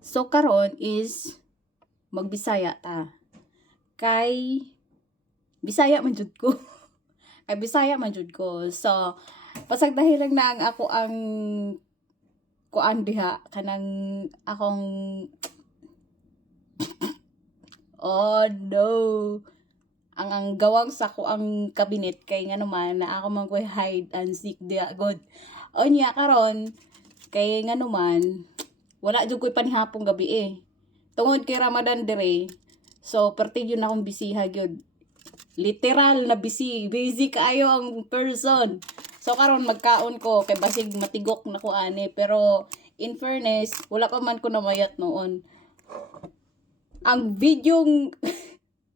So karon is magbisaya ta. Kay Bisaya man jud ko. Kay Bisaya man jud ko. So pasagdahilan na ang ako ang kuan diha kanang akong oh no. Ang gawang sa ko ang kabinet kay nga naman na ako man ko'y hide and seek diha god. O niya karon kay nga naman wala jud ko'y panihapong gabi eh. Tungod kay Ramadan dire. So perti yun akong bisiha gyud. Literal na busy kaayo ang person. So karon magkaon ko kay basig matigok na ko ani pero in fairness wala pa man ko namayat noon. Ang video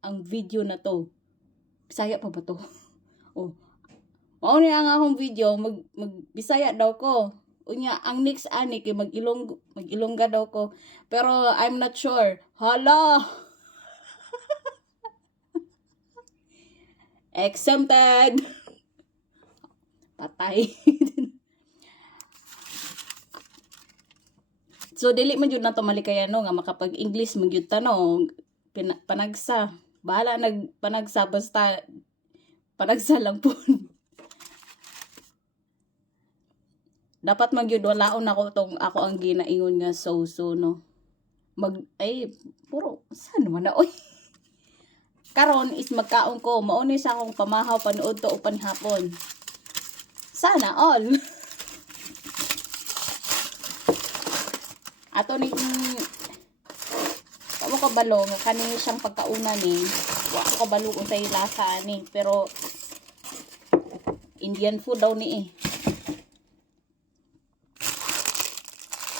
ang video na to Bisaya pa ba to? Oh. Mao ni ang akong video Bisaya daw ko. Unya ang next ani kay mag-Ilongga daw ko. Pero I'm not sure. Hala. Exempted. Patay. So dili man jud na to malikayano nga makapag-English man jud tanong panagsa. Bahala nagpanagsa basta panagsa lang po. Dapat magyud walaon ako tong ako ang ginaingon nga so no. Puro saan naman na oy. Karon is magkaon ko mao ni sa akong pamahaw panood to upan hapon. Sana all. Ato ning mo ko balo nga kani siyang pagkauna ni wa ko balo unsay lasa ni pero Indian food daw ni eh.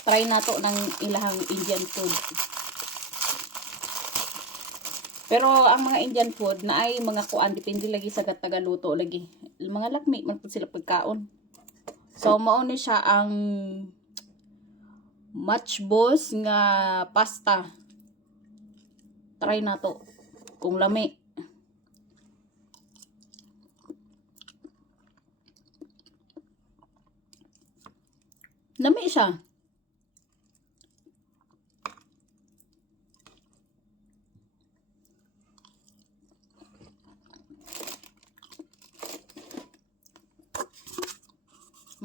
Try nato ng ilahang Indian food. Pero ang mga Indian food na ay mga kuan depende lagi sa tagaluto lagi. Mga lakmi man pud sila pagkaon. So mao ni siya ang matchboss nga pasta. Try nato kung lami. Lami siya.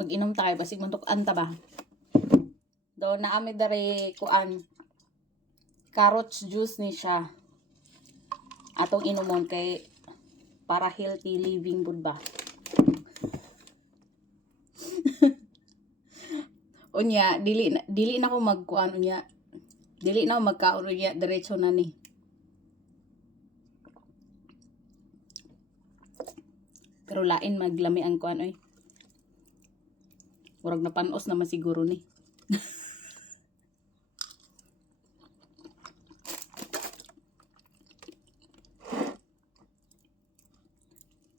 Mag-inom tayo basig mantukan ta ba. Do na ami dare kuan carrots juice ni siya. Atong inumon kay para healthy living bud ba. Unya dili na ko magkuan unya. Dili na magkaon unya diretso na ni. Pero lain maglami ang kuan oy. Murag na panos naman siguro ni.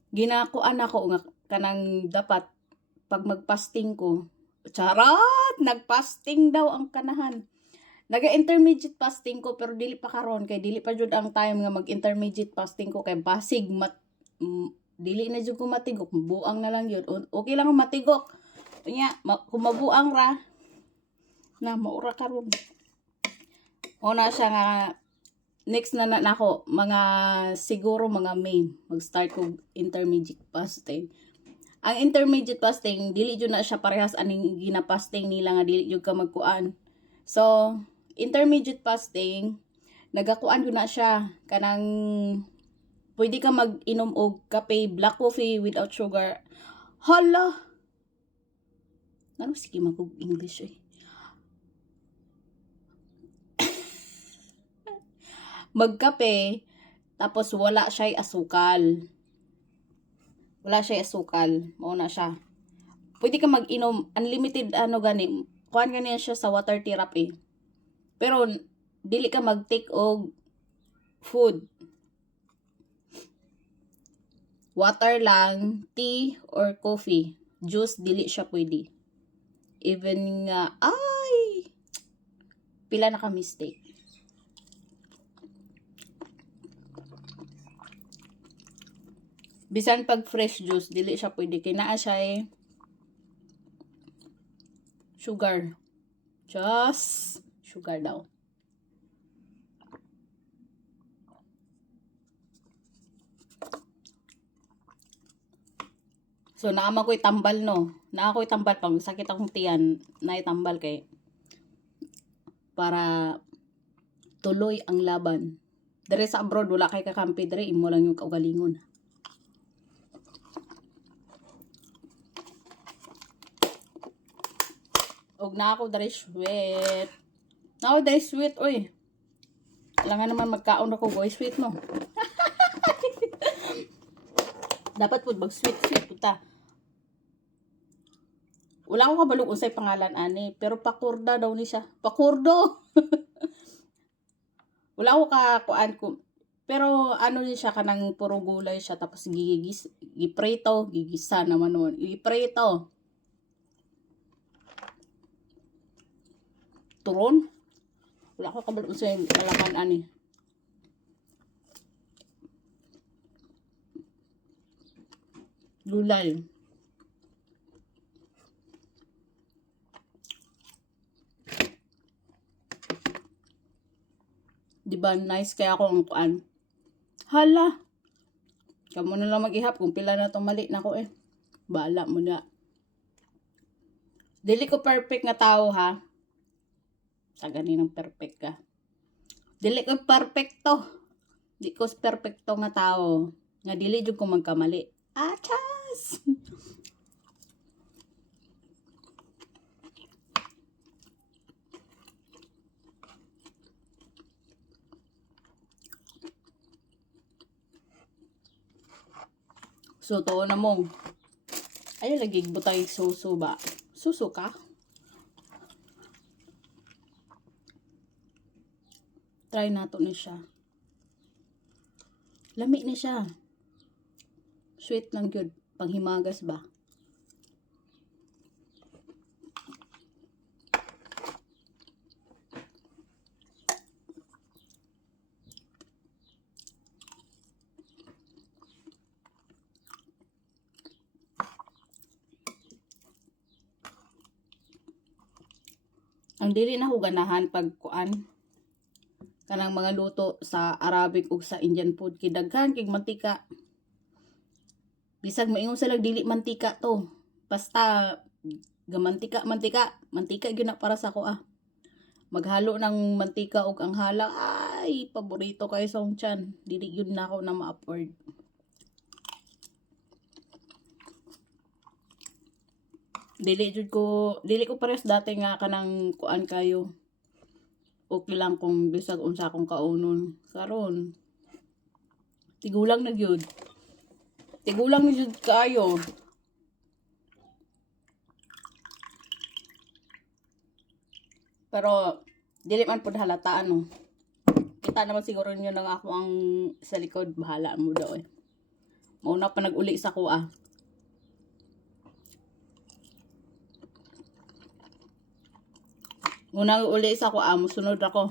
Ginakuan ako nga kanang dapat pag magpasting ko. Charot! Nagpasting daw ang kanahan. Naga-intermediate fasting ko pero dili pa karon kay dili pa jud ang time nga mag-intermediate fasting ko kay basig dili na jud ko matigok. Buang na lang yun. Okay lang matigok. Nya, kung mabuang ra na maura karon. Una siya nga next na nako mga siguro mga May mag-start ko intermediate fasting. Ang intermediate fasting dili jud na siya parehas aning ginapasting nila nga dili jud ka magkuan. So intermediate fasting nagakuan jud na siya kanang pwede ka mag-inom og kape, black coffee without sugar. Hala. Ano sige magug English eh. Magkape tapos wala siya asukal. Wala siya asukal. Mao na siya. Pwede ka mag-inom unlimited gani. Kuan gani siya sa water therapy. Pero dili ka mag-take og food. Water lang, tea or coffee. Juice dili siya pwede. Even nga pila na ka mistake. Bisan pag fresh juice dili siya pwede kay naa siya sugar. Just sugar daw. So naama ko'y tambal no. Naa ko'y tambal pang sakit akong tiyan, naay tambal kay para tuloy ang laban. Dere sa abroad wala kay kakampi dere, imo lang yung kaugalingon. Og na ako dere sweet. Na ako dere sweet oy. Kailangan naman magkaon ako boy sweet no. Dapat pud mag sweet puta. Wala ko kabalog unsay pangalan ani, pero pakurda daw ni siya. Pakurdo. Wala ko ka kuan ko. Pero ano ni siya kanang puro gulay siya tapos giprito, gigisa naman noon. Giprito. Turon. Wala ko kabalog unsay kalaman ani. Gulay. Diba nice kaya ako ang kuan. Hala. Kamu na lang mag-ihap kung pila na itong mali na ko eh. Bahala mo na. Dili ko perfect nga tao ha. Sa ganinang perfect ka. Dili ko perfecto. Di ko perfecto nga tao. Nga dili jud ko magkamali. Achas! So, to na mong. Ay, lagi butay suso ba? Suso ka? Try nato na siya. Lami na siya. Sweet lang yun. Panghimagas ba? Ang dili na huganahan pag kuan kanang mga luto sa Arabic ug sa Indian food kay daghan kay mantika. Bisag maingon sila dili mantika to. Basta gamantika, mantika gyud na para sa ko ah. Maghalo ng mantika ug ang hala ay paborito kay sa akong tiyan. Dili gyud na ako na ma-afford. Dili ko pares dati nga kanang kuan kayo. Okay lang kung bisag unsa akong kaunon. Karon tigulang na gyud. Tigulang na gyud kayo. Pero dili man pud halata ano. Kita naman siguro niyo nang ako ang sa likod, bahala mo daw eh. Mauna pa nag-uli sa ko ah. Unang uli sa ko amo, sunod ako.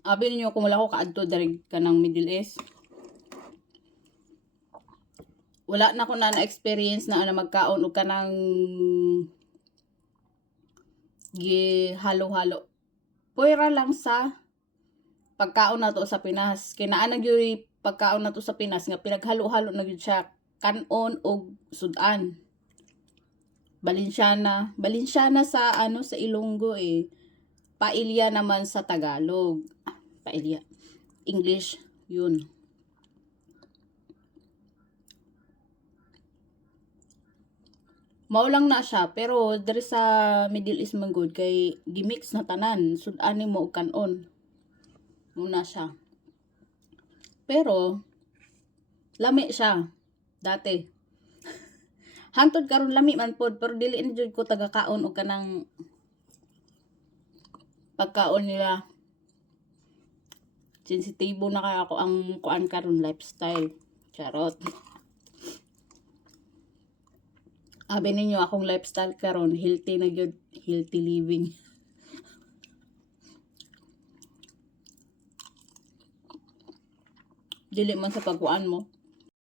Abi ninyo kung wala ko kaadto diri kanang Middle East. Wala na ko na experience na magkaon og kanang halo-halo. Puwera lang sa pagkaon nato sa Pinas. Kinaan na gyud pagkaon nato sa Pinas nga pinaghalo-halo na gyud siya kanon og sudan. Balenciana sa ano sa Ilonggo eh. Paella naman sa Tagalog. Paella. English yun. Mao lang na siya pero diri sa Middle East man gud kay gimix na tanan sudan mo og kanon. Muna siya. Pero lami siya dati. Hangtod karon lami man pod pero dili na jud ko tagakaon og kanang pagkaon nila. Sensitibo na kaya ako ang kuan karon lifestyle. Charot. Abi ninyo akong lifestyle karon healthy na gyud, healthy living. Dili man sa pagkuan mo.